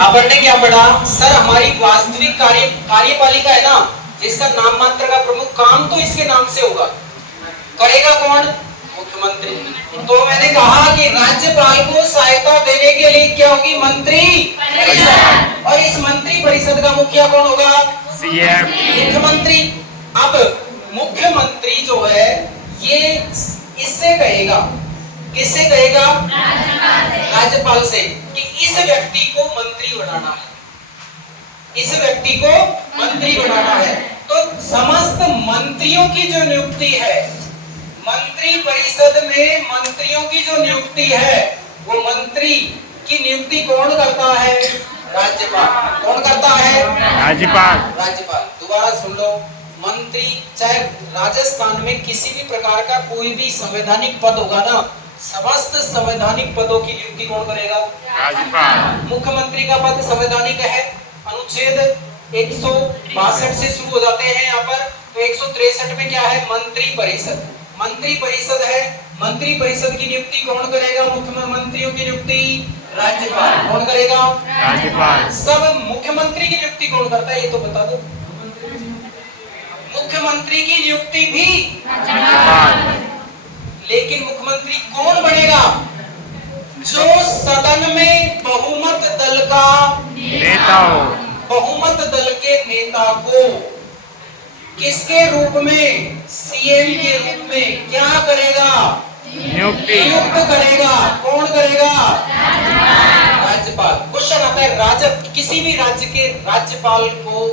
अपन ने क्या पढ़ा सर, हमारी वास्तविक कार्यपालिका है ना, जिसका नाम मात्र का प्रमुख काम तो इसके नाम से होगा, करेगा कौन? मुख्यमंत्री। तो मैंने कहा कि राज्यपाल को सहायता देने के लिए क्या होगी? मंत्री परिषद। और इस मंत्री परिषद का मुखिया कौन होगा? सीएम। मुख्यमंत्री। अब मुख्यमंत्री जो है ये इससे कहेगा, किससे कहेगा? राज्यपाल से कि इस व्यक्ति को मंत्री बनाना है, इस व्यक्ति को मंत्री बनाना है। तो समस्त मंत्रियों की जो नियुक्ति है, मंत्री परिषद में मंत्रियों की जो नियुक्ति है, वो मंत्री की नियुक्ति कौन करता है? राज्यपाल। कौन करता है? राज्यपाल। राज्यपाल। दोबारा सुन लो, मंत्री चाहे राजस्थान में किसी भी प्रकार का कोई भी संवैधानिक पद होगा ना, समस्त संवैधानिक पदों की नियुक्ति कौन करेगा? राज्यपाल। मुख्यमंत्री का पद संवैधानिक है, अनुच्छेद 162 से शुरू हो जाते हैं यहाँ पर। तो 163 में क्या है? मंत्री परिषद। मंत्री परिषद है, मंत्री परिषद की नियुक्ति कौन करेगा? मुख्यमंत्रियों की नियुक्ति राज्यपाल। कौन करेगा? राज्यपाल। सब मुख्यमंत्री की नियुक्ति कौन करता है ये तो बता दो। मुख्यमंत्री की नियुक्ति भी राज्यपाल। लेकिन मुख्यमंत्री कौन बनेगा? जो सदन में बहुमत दल का नेता हो। बहुमत दल के नेता को किसके रूप में? सीएम के रूप में क्या करेगा? नियुक्ति। नियुक्त करेगा। कौन करेगा? राज्यपाल। क्वेश्चन आता है, किसी भी राज्य के राज्यपाल को,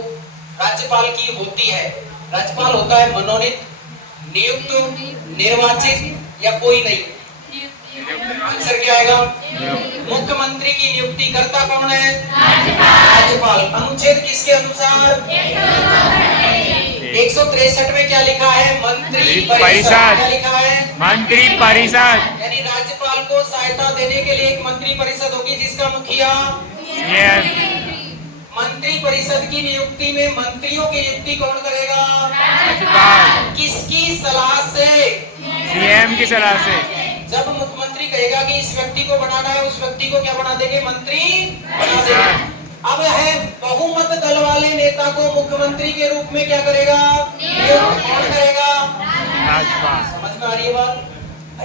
राज्यपाल की होती है, राज्यपाल होता है मनोनीत, नियुक्त, निर्वाचित या कोई नहीं? आंसर क्या आएगा? मुख्यमंत्री की नियुक्ति करता कौन है? राज्यपाल। अनुच्छेद किसके अनुसार? 163 में क्या लिखा है? मंत्री परिषद। क्या लिखा है? मंत्री परिषद। यानी राज्यपाल को सहायता देने के लिए एक मंत्री परिषद होगी जिसका मुखिया सीएम। मंत्री परिषद की नियुक्ति में मंत्रियों की नियुक्ति कौन करेगा? राज्यपाल। किसकी सलाह से? सीएम की सलाह से। जब मुख्यमंत्री कहेगा कि इस व्यक्ति को बनाना है, उस व्यक्ति को क्या बना देंगे? मंत्री बना देंगे। अब है बहुमत दल वाले नेता को मुख्यमंत्री के रूप में क्या करेगा? कौन करेगा? राज्यपाल। समझ में आ रही है बात?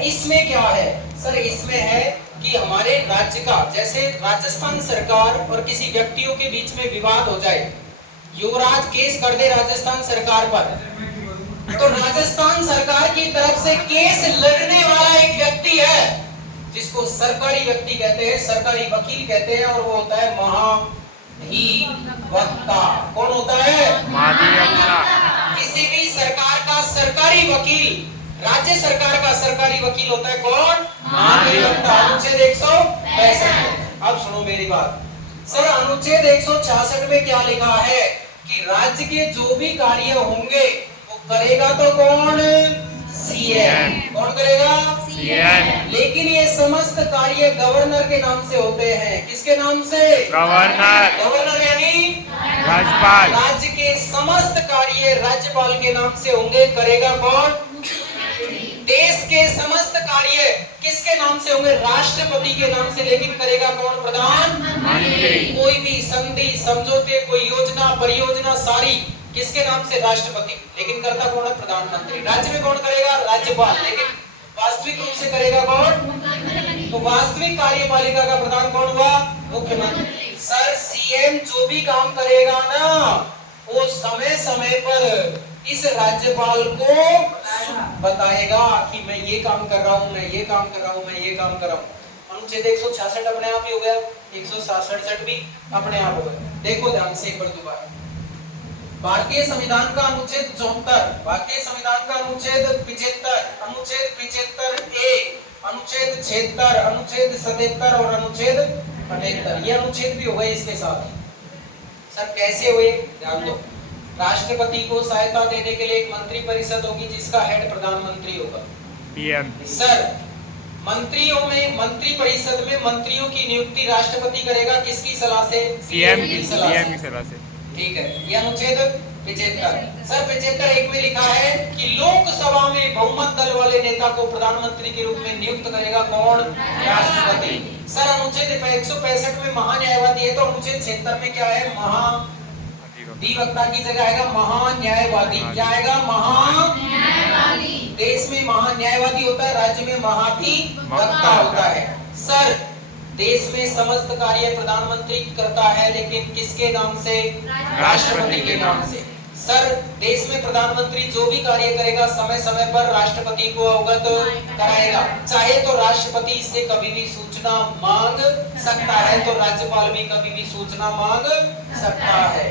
इसमें क्या है सर? इसमें है कि हमारे राज्य का, जैसे राजस्थान सरकार और किसी व्यक्तियों के बीच में विवाद हो जाए, युवराज केस कर दे राजस्थान सरकार पर, तो राजस्थान सरकार की तरफ से केस लड़ने वाला एक व्यक्ति है जिसको सरकारी व्यक्ति कहते हैं, सरकारी वकील कहते हैं, और वो होता है महाधिवक्ता। कौन होता है? महाधिवक्ता। किसी भी सरकार का सरकारी वकील, राज्य सरकार का सरकारी वकील होता है कौन? महाधिवक्ता। अनुच्छेद 165। अब सुनो मेरी बात सर, अनुच्छेद 166 में क्या लिखा है कि राज्य के जो भी कार्य होंगे वो करेगा तो कौन? सीएम। कौन करेगा? सीएम। लेकिन ये समस्त कार्य गवर्नर के नाम से होते हैं। किसके नाम से? गवर्नर। गवर्नर यानी राज्यपाल। राज्य के समस्त कार्य राज्यपाल के नाम से होंगे, करेगा कौन? देश के समस्त कार्य किसके नाम से होंगे? राष्ट्रपति के नाम से, लेकिन करेगा कौन? प्रधानमंत्री। कोई भी संधि, समझौते, कोई योजना, परियोजना सारी किसके नाम से? राष्ट्रपति, लेकिन करता कौन है? प्रधानमंत्री। राज्य में कौन करेगा? राज्यपाल, लेकिन वास्तविक रूप से करेगा कौन? तो वास्तविक कार्यपालिका का प्रधान कौन हुआ? मुख्यमंत्री। सर सीएम जो भी काम करेगा ना, वो समय समय पर इस राज्यपाल को बताएगा कि मैं ये काम कर रहा हूँ, मैं ये काम कर रहा हूँ, मैं ये काम कर रहा हूँ। अनुच्छेद 166 अपने आप ही हो गया, 167 भी अपने आप हो गया। देखो ध्यान से एक बार दोबारा, भारतीय संविधान का अनुच्छेद 74, भारतीय संविधान का अनुच्छेद 75, अनुच्छेद 75A, अनुच्छेद 76, अनुच्छेद 77 और अनुच्छेद 78, ये अनुच्छेद भी हो गए इसके साथ। सर कैसे हुए? ध्यान दो। राष्ट्रपति को सहायता देने के लिए एक मंत्री परिषद होगी जिसका हेड प्रधानमंत्री होगा, पीएम। सर मंत्रियों में, मंत्री परिषद में मंत्रियों की नियुक्ति राष्ट्रपति करेगा, किसकी सलाह से? सीएम की सलाह से। ठीक है, ये अनुच्छेद 75। सर 75(1) में लिखा है कि लोकसभा में बहुमत दल वाले नेता को प्रधानमंत्री के रूप में नियुक्त करेगा कौन? राष्ट्रपति। सर अनुच्छेद 165 में महान्यायवादी है, तो अनुच्छेद अनुच्छेद 76 में क्या है? महाधिवक्ता की जगह आएगा महान्यायवादी। क्या आएगा? महान्यायवादी। देश में महान्यायवादी होता है, राज्य में महाधिवक्ता होता है। सर, देश में समस्त कार्य प्रधानमंत्री करता है, लेकिन किसके नाम से? राष्ट्रपति के नाम से। सर, देश में प्रधानमंत्री जो भी कार्य करेगा समय समय पर राष्ट्रपति को अवगत कराएगा। चाहे तो राष्ट्रपति इससे कभी भी सूचना मांग सकता है, तो राज्यपाल भी कभी भी सूचना मांग सकता है।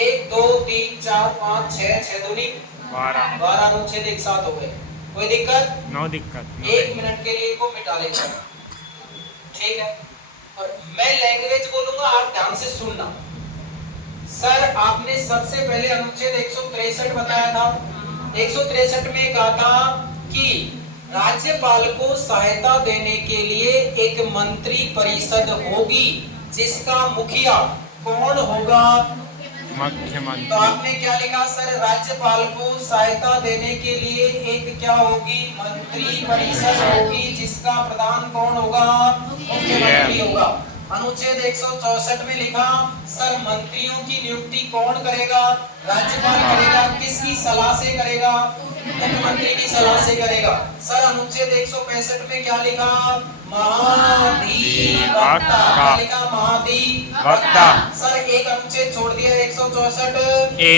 1 2 3 4 5 6 दूनी 12 अनुच्छेद एक साथ हो गए। कोई दिक्कत? नो दिक्कत। 1 मिनट के लिए को मिटा लेते हैं, ठीक है? और मैं लैंग्वेज बोलूंगा, आप ध्यान से सुनना। सर, आपने सबसे पहले अनुच्छेद 163 बताया था। 163 में कहा था कि राज्यपाल को सहायता देने के लिए एक मंत्री परिषद होगी, जिसका मुखिया कौन होगा? मुख्यमंत्री। तो आपने क्या लिखा सर? राज्यपाल को सहायता देने के लिए एक क्या होगी? मंत्री परिषद होगी, जिसका प्रधान कौन होगा? मुख्यमंत्री होगा। अनुच्छेद 164 में लिखा सर, मंत्रियों की नियुक्ति कौन करेगा? राज्यपाल करेगा। किसकी सलाह से करेगा? मुख्यमंत्री की सलाह से करेगा। सर, अनुच्छेद 165 में क्या लिखा? महाधिवक्ता। क्या लिखा? महाधिवक्ता। सर, एक अनुच्छेद छोड़ दिया 164 ए।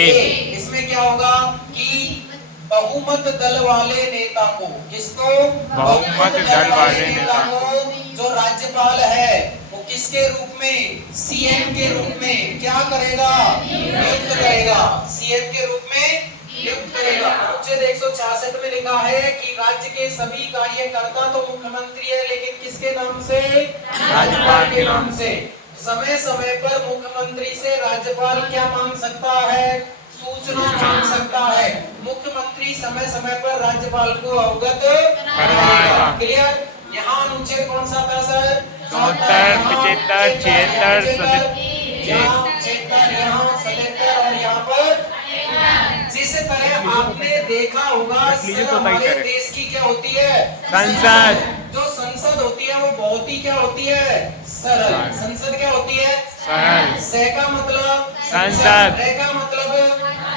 इसमें क्या होगा कि बहुमत दल वाले नेता को, किसको? बहुमत दल वाले नेता को जो राज्यपाल है वो किसके रूप में? सीएम के रूप में क्या करेगा? नियुक्त करेगा। सीएम के रूप में नियुक्त करेगा। अनुच्छेद 166 में लिखा है कि राज्य के सभी कार्यकर्ता तो मुख्यमंत्री है, लेकिन किसके नाम से? राज्यपाल के नाम से। समय समय पर मुख्यमंत्री से राज्यपाल क्या मांग सकता है? सूचना मांग सकता है। मुख्यमंत्री समय समय पर राज्यपाल को अवगत कराएगा। क्लियर? यहाँ अनुच्छेद कौन सा था सर? 74, 75, 76, 76, यहाँ 77 और यहाँ पर। जिस तरह आपने देखा होगा सर, हमारे देश की क्या होती है? संसद। जो संसद होती है वो बहुत ही क्या होती है? सरल। संसद क्या होती है? सरल। से का मतलब संसद। रे का मतलब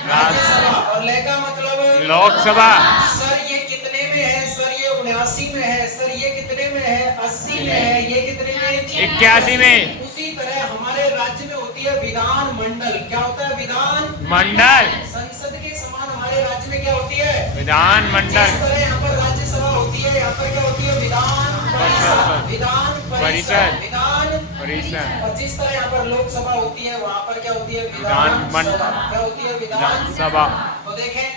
राज्यसभा और ले का मतलब लोकसभा। सर, ये कितने में है? सर, ये 79 में है। सर, ये कितने में है? 80 में है। ये कितने में? 81 में। उसी तरह हमारे राज्य में होती है विधान मंडल। क्या होता है? विधान मंडल। संसद के समान हमारे राज्य में क्या होती है? विधान मंडल। जिस तरह यहाँ पर राज्यसभा होती है, यहाँ पर क्या होती है? विधान परिषद। विधान परिषद। विधान परिषद। और जिस तरह यहाँ पर लोकसभा होती है, वहाँ पर क्या होती है? विधान सभा। क्या होती है? विधान सभा। तो देखें,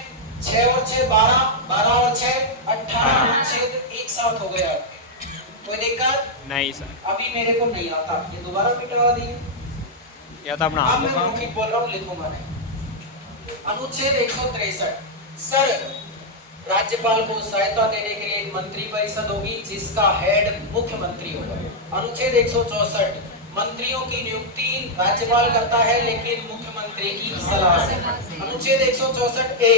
6 और 6 12, 12 और 6 18 अनुच्छेद एक साथ हो गया। कोई दिक्कत नहीं सर, अभी मेरे को नहीं आता, ये दोबारा मिटा दिए। या तो अपना अब मैं मौखिक बोल रहा हूँ, लिखूंगा नहीं। अनुच्छेद 163 सर, राज्यपाल को सहायता देने के लिए एक मंत्री परिषद होगी, जिसका हेड मुख्यमंत्री होगा। अनुच्छेद 164 मंत्रियों की नियुक्ति राज्यपाल करता है, लेकिन मुख्यमंत्री की सलाह से। अनुच्छेद 164 ए,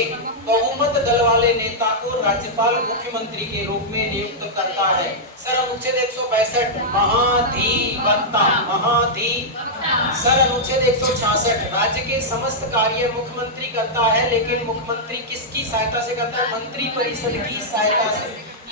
बहुमत दल वाले नेता को राज्यपाल मुख्यमंत्री के रूप में नियुक्त करता है। सर, अनुच्छेद 162 महाधिवक्ता। सर, अनुच्छेद 166 राज्य के समस्त कार्य मुख्यमंत्री करता है, लेकिन मुख्यमंत्री किसकी सहायता से करता है? मंत्री परिषद की सहायता से।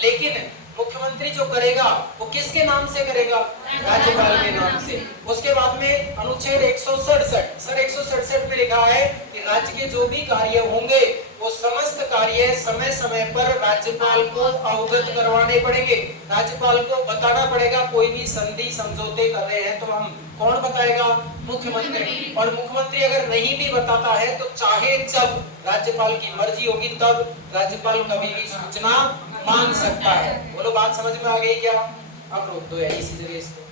लेकिन मुख्यमंत्री जो करेगा वो किसके नाम से करेगा? राज्यपाल के नाम से। उसके बाद में अनुच्छेद 167 सर, 167 में लिखा है कि राज्य के जो भी कार्य होंगे वो समस्त कार्य समय समय पर राज्यपाल को अवगत करवाने पड़ेंगे। राज्यपाल को बताना पड़ेगा, कोई भी संधि समझौते कर रहे हैं तो हम कौन बताएगा? मुख्यमंत्री। और मुख्यमंत्री अगर नहीं भी बताता है तो चाहे जब राज्यपाल की मर्जी होगी तब राज्यपाल कभी भी सूचना मांग सकता है। बोलो, बात समझ में आ गई क्या? अब रोक दो इसी जगह इसको।